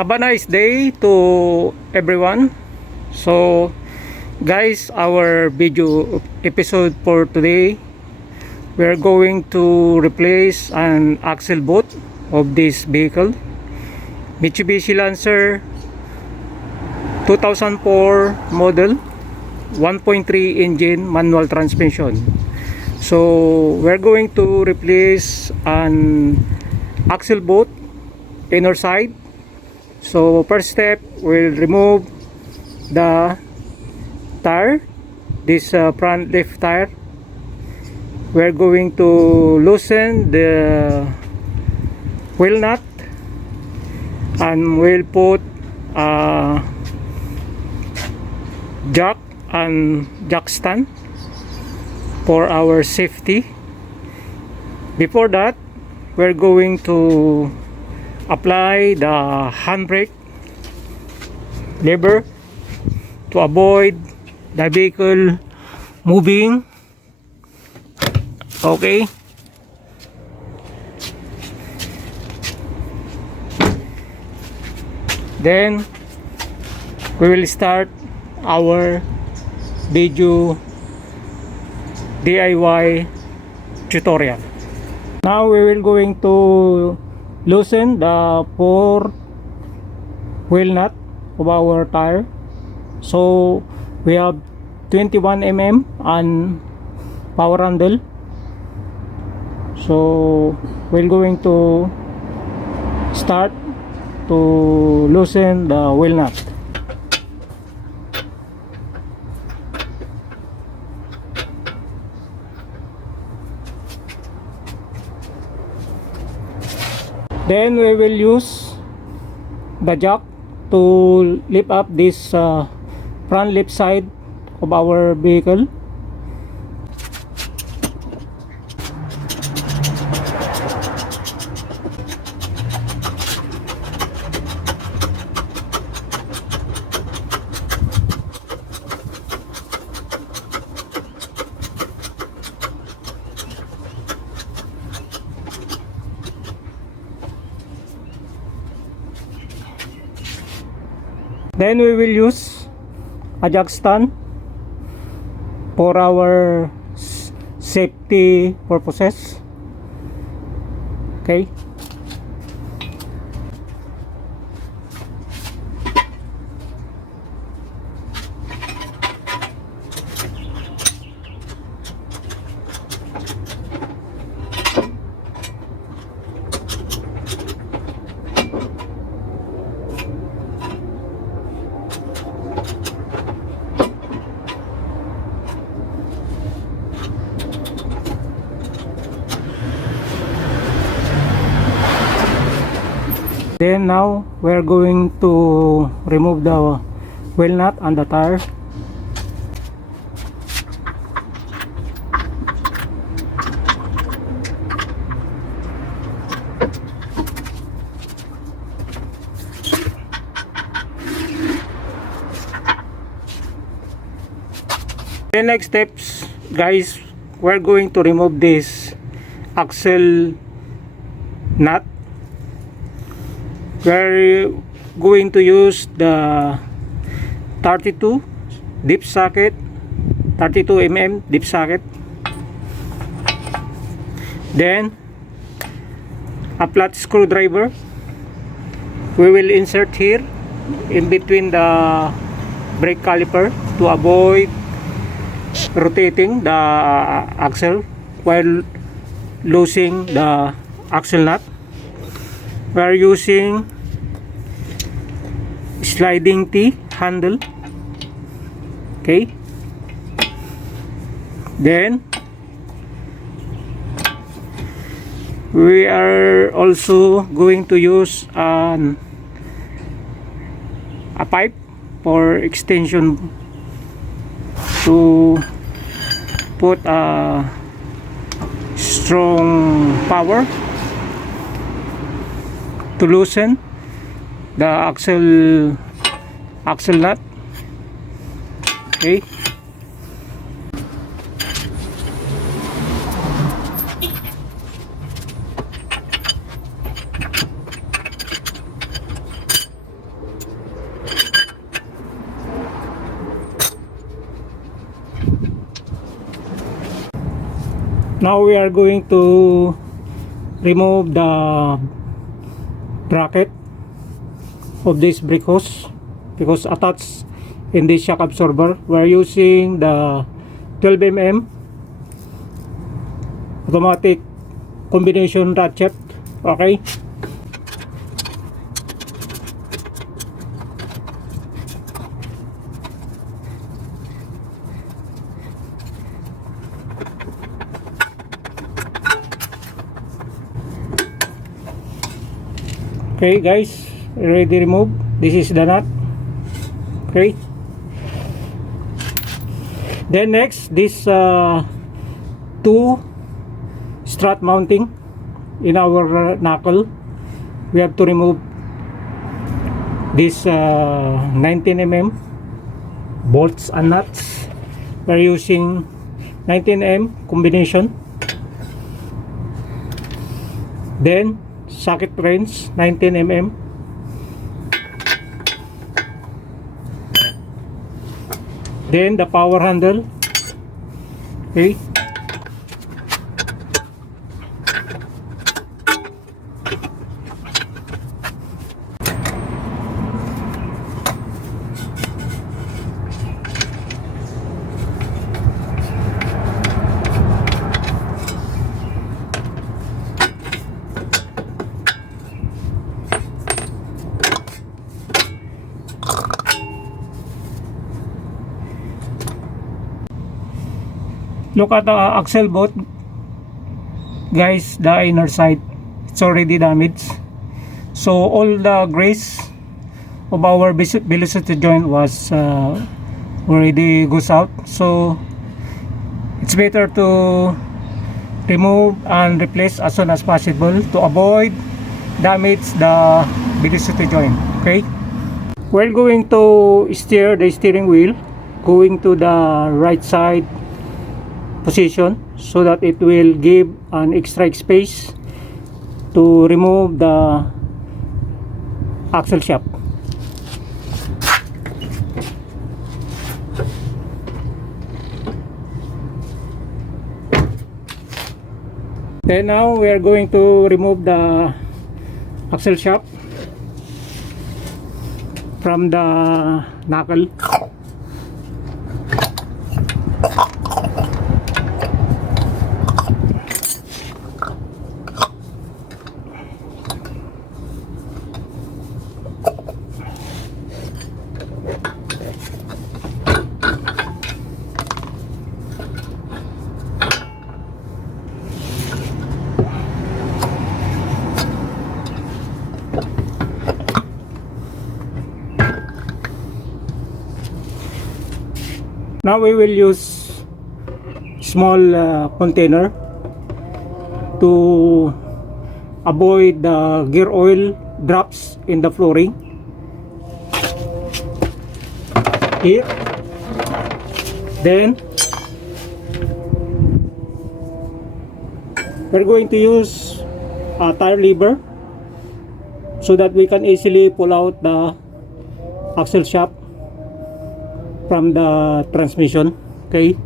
Have a nice day to everyone. So guys, our video episode for today, we're going to replace an axle bolt of this vehicle, Mitsubishi Lancer 2004 model, 1.3 engine manual transmission. So we're going to replace an axle bolt inner side. So first step, we'll remove the tire, this front left tire. We're going to loosen the wheel nut, and we'll put jack and jack stand for our safety. Before that, we're going to apply the handbrake lever to avoid the vehicle moving. Okay, then we will start our video DIY tutorial. Now we will going to loosen the 4 wheel nut of our tire. So we have 21 mm and power handle. So we're going to start to loosen the wheel nut. Then we will use the jack to lift up this front left side of our vehicle. Then we will use a jack stand for our safety purposes. Okay. Then now we're going to remove the wheel nut and the tire. The next steps, guys, we're going to remove this axle nut. We're going to use the 32 dip socket, 32 mm dip socket. Then a flat screwdriver we will insert here in between the brake caliper to avoid rotating the axle while losing the axle nut. We are using sliding T handle. Okay. Then we are also going to use a pipe for extension to put a strong power to loosen the axle nut. Okay. Now we are going to remove the bracket of this brake hose, because attached in this shock absorber we're using the 12 mm automatic combination ratchet. Okay, okay guys, already removed. This is the nut. Okay, then next, this two strut mounting in our knuckle, we have to remove this 19 mm bolts and nuts. We're using 19 mm combination. Then socket wrench 19 mm. Then the power handle. Okay, look at the axle bolt guys, the inner side, it's already damaged. So all the grease of our velocity joint was already goes out. So it's better to remove and replace as soon as possible to avoid damage the velocity joint. Okay, we're going to steer the steering wheel going to the right side position so that it will give an extra space to remove the axle shaft. Then now we are going to remove the axle shaft from the knuckle. Now we will use small container to avoid the gear oil drops in the flooring. Here, then we're going to use a tire lever so that we can easily pull out the axle shaft from the transmission. Okay,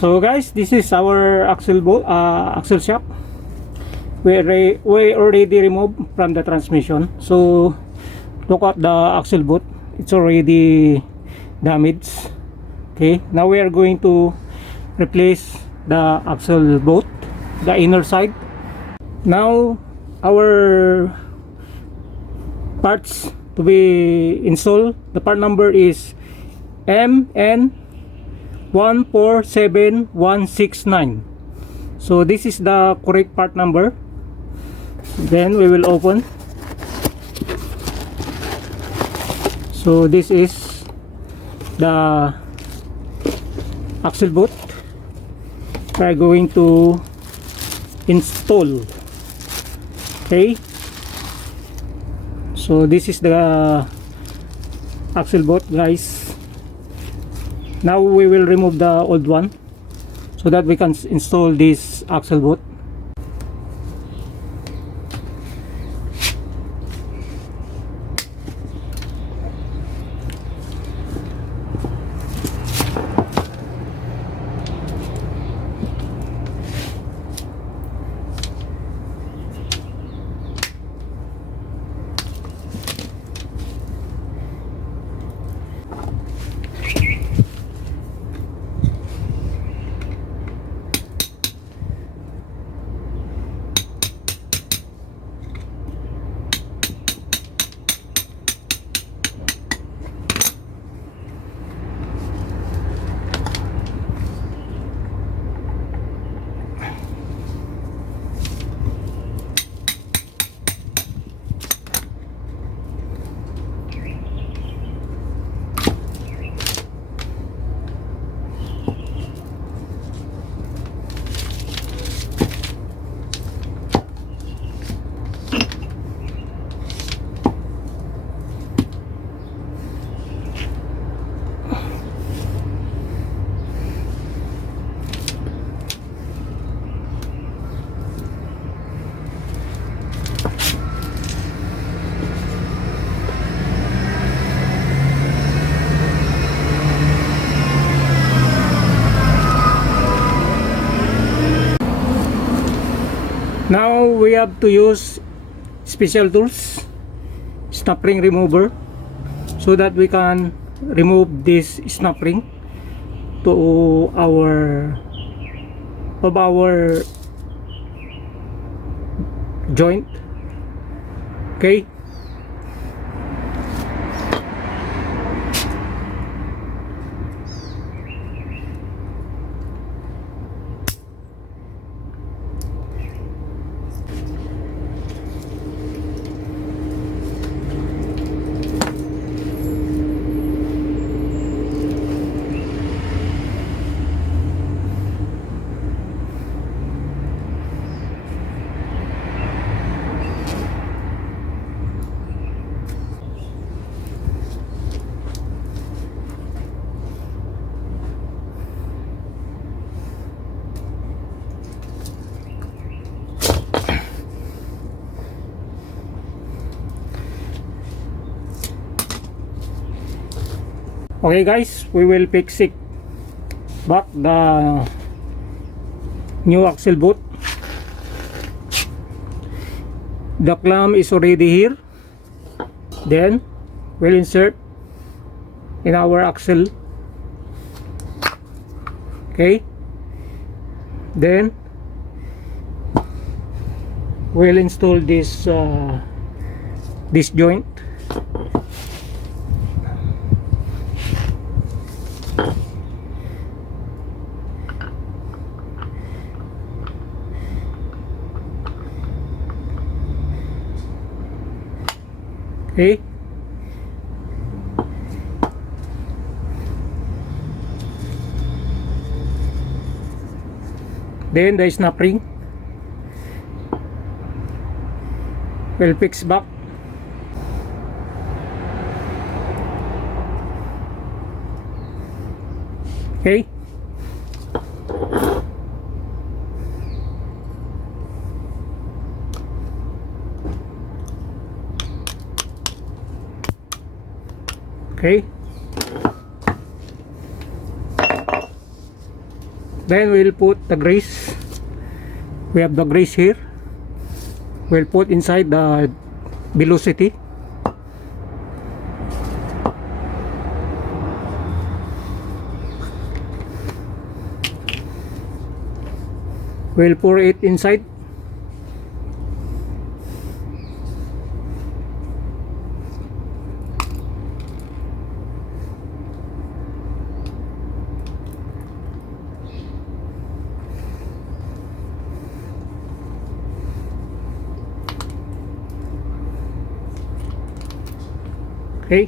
so guys, this is our axle shaft. We already removed from the transmission. So look at the axle bolt, it's already damaged. Okay, now we are going to replace the axle bolt, the inner side. Now our parts to be installed. The part number is MN147169. So this is the correct part number. Then we will open. So this is the axle boot we are going to install. Okay, so this is the axle bolt, guys. Now we will remove the old one so that we can install this axle bolt. Now we have to use special tools, snap ring remover, so that we can remove this snap ring to our joint. Okay, okay guys, we will fix it back the new axle boot. The clamp is already here. Then we'll insert in our axle. Okay, then we'll install this joint. Okay, then the snap ring will fix back. Okay, okay, then we'll put the grease. We have the grease here. We'll put inside the velocity. We'll pour it inside. Okay.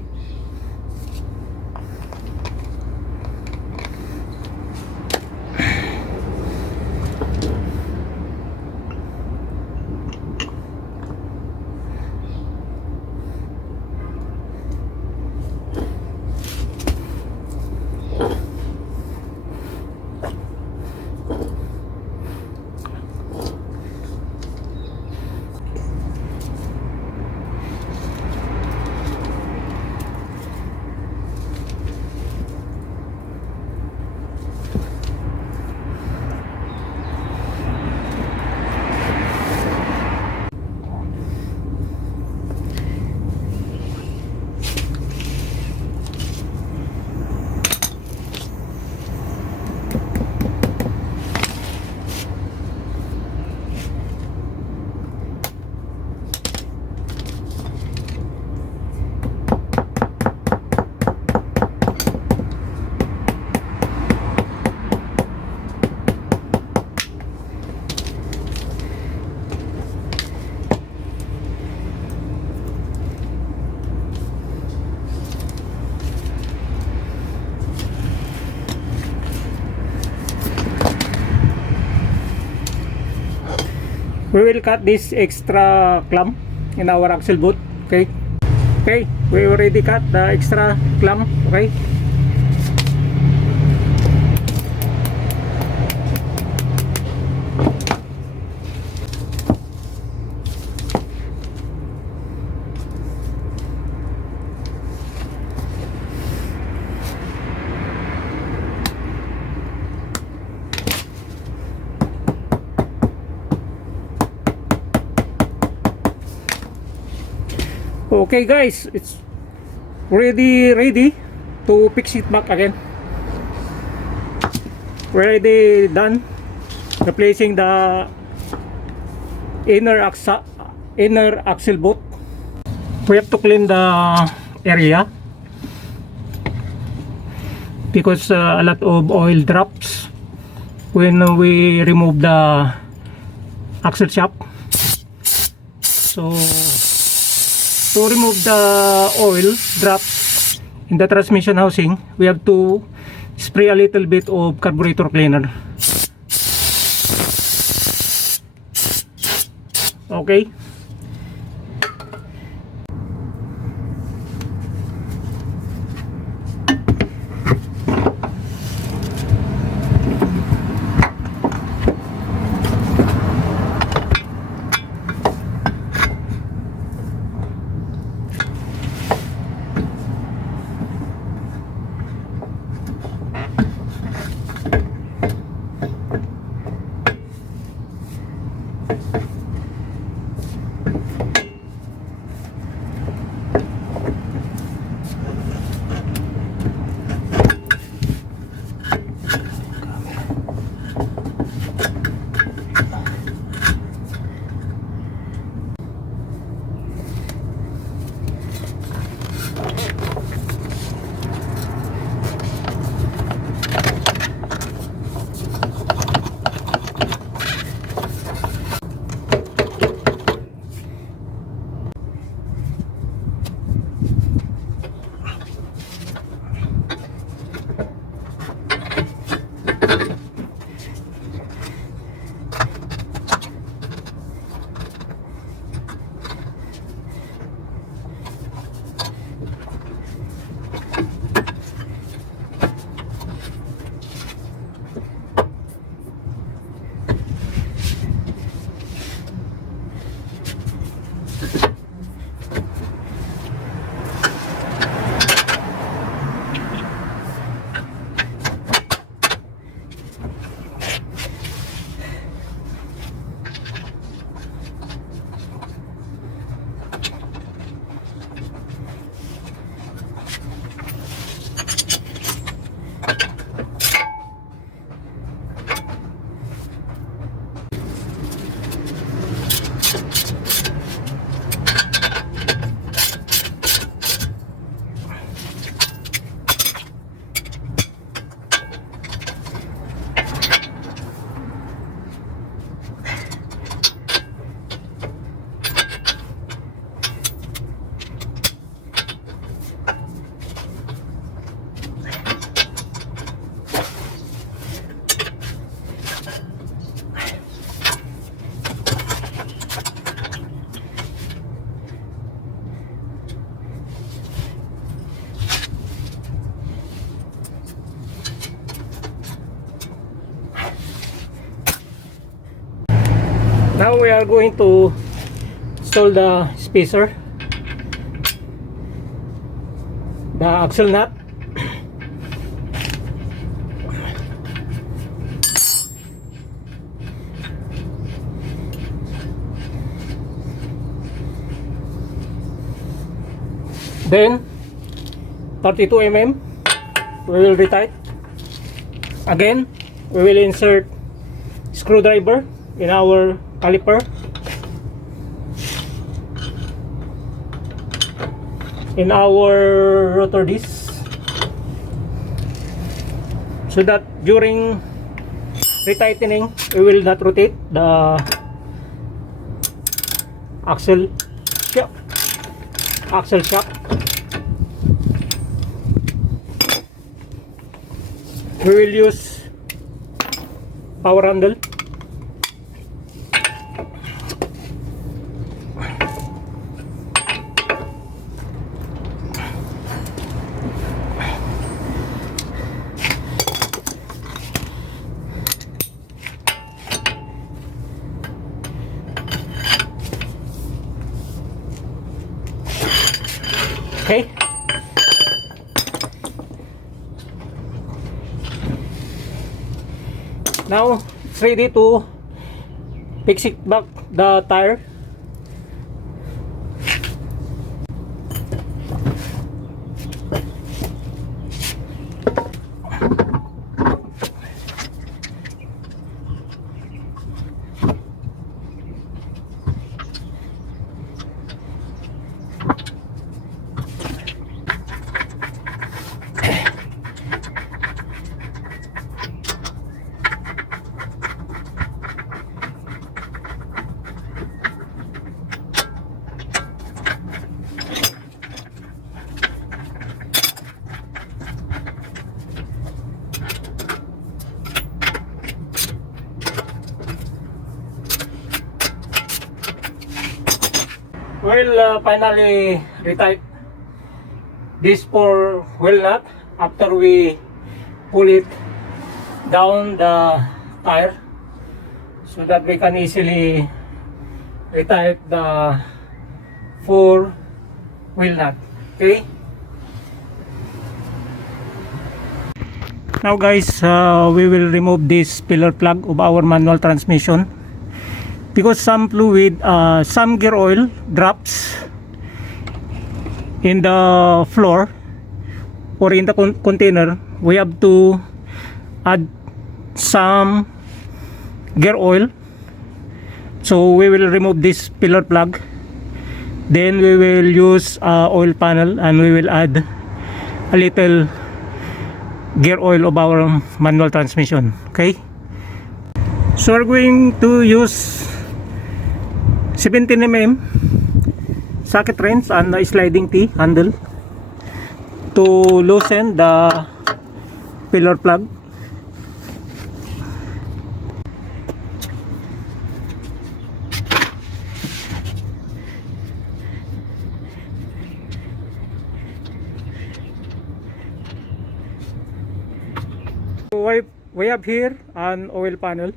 We will cut this extra clamp in our axle boot. Okay. Okay, we already cut the extra clamp. Okay. Okay guys, it's ready to fix it back again. We're already done replacing the inner axle boot. We have to clean the area because a lot of oil drops when we remove the axle shaft. So to remove the oil drops in the transmission housing, we have to spray a little bit of carburetor cleaner. Okay. Now we are going to install the spacer, the axle nut. Then 32 mm we will retight. Again, we will insert screwdriver in our caliper, in our rotor disc, so that during retightening we will not rotate the axle shaft. We will use power handle. Okay. Now it's ready to fix it back the tire. We'll finally retight this for wheel nut after we pull it down the tire, so that we can easily retight the 4 wheel nut. Okay. Now guys, we will remove this pillar plug of our manual transmission, because some fluid, some gear oil drops in the floor or in the container. We have to add some gear oil, so we will remove this pillar plug. Then we will use oil panel, and we will add a little gear oil of our manual transmission. Okay, so we're going to use 17 mm socket wrench and a sliding T handle to loosen the pillar plug. So we have here an oil panel,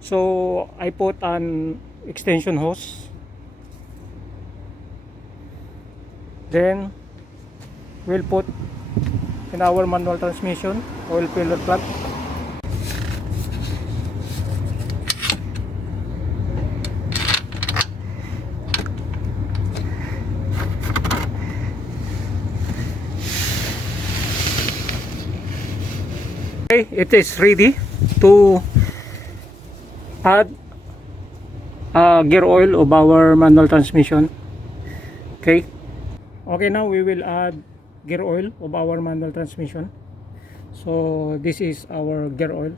so I put an extension hose, then we'll put in our manual transmission oil pillar plug. Okay, it is ready to add gear oil of our manual transmission. Okay, now we will add gear oil of our manual transmission. So this is our gear oil.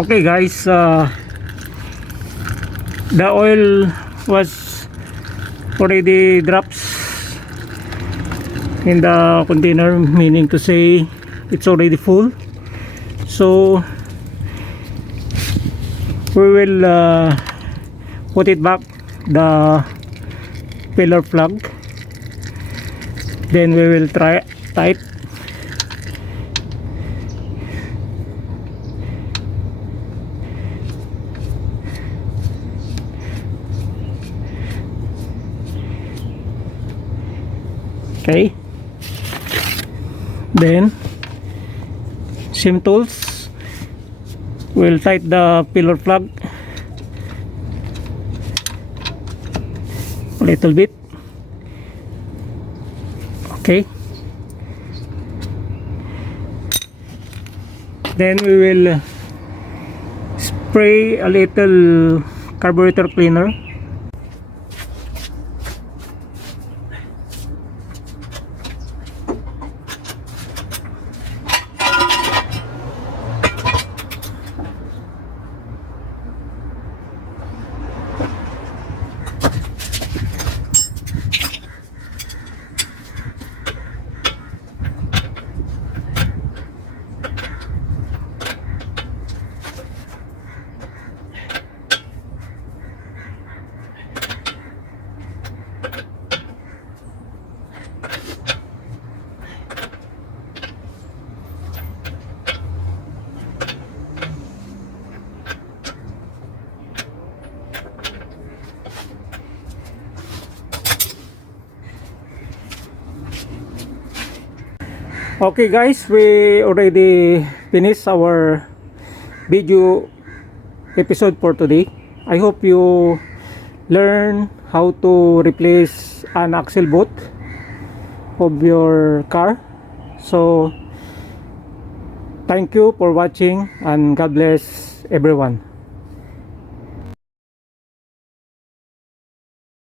Okay guys, the oil was already drops in the container, meaning to say it's already full. So we will put it back the pillar plug, then we will try tight. Okay, then same tools, we'll tight the pillar plug a little bit. Okay, then we will spray a little carburetor cleaner. Okay guys, we already finished our video episode for today. I hope you learn how to replace an axle bolt of your car. So thank you for watching and God bless everyone.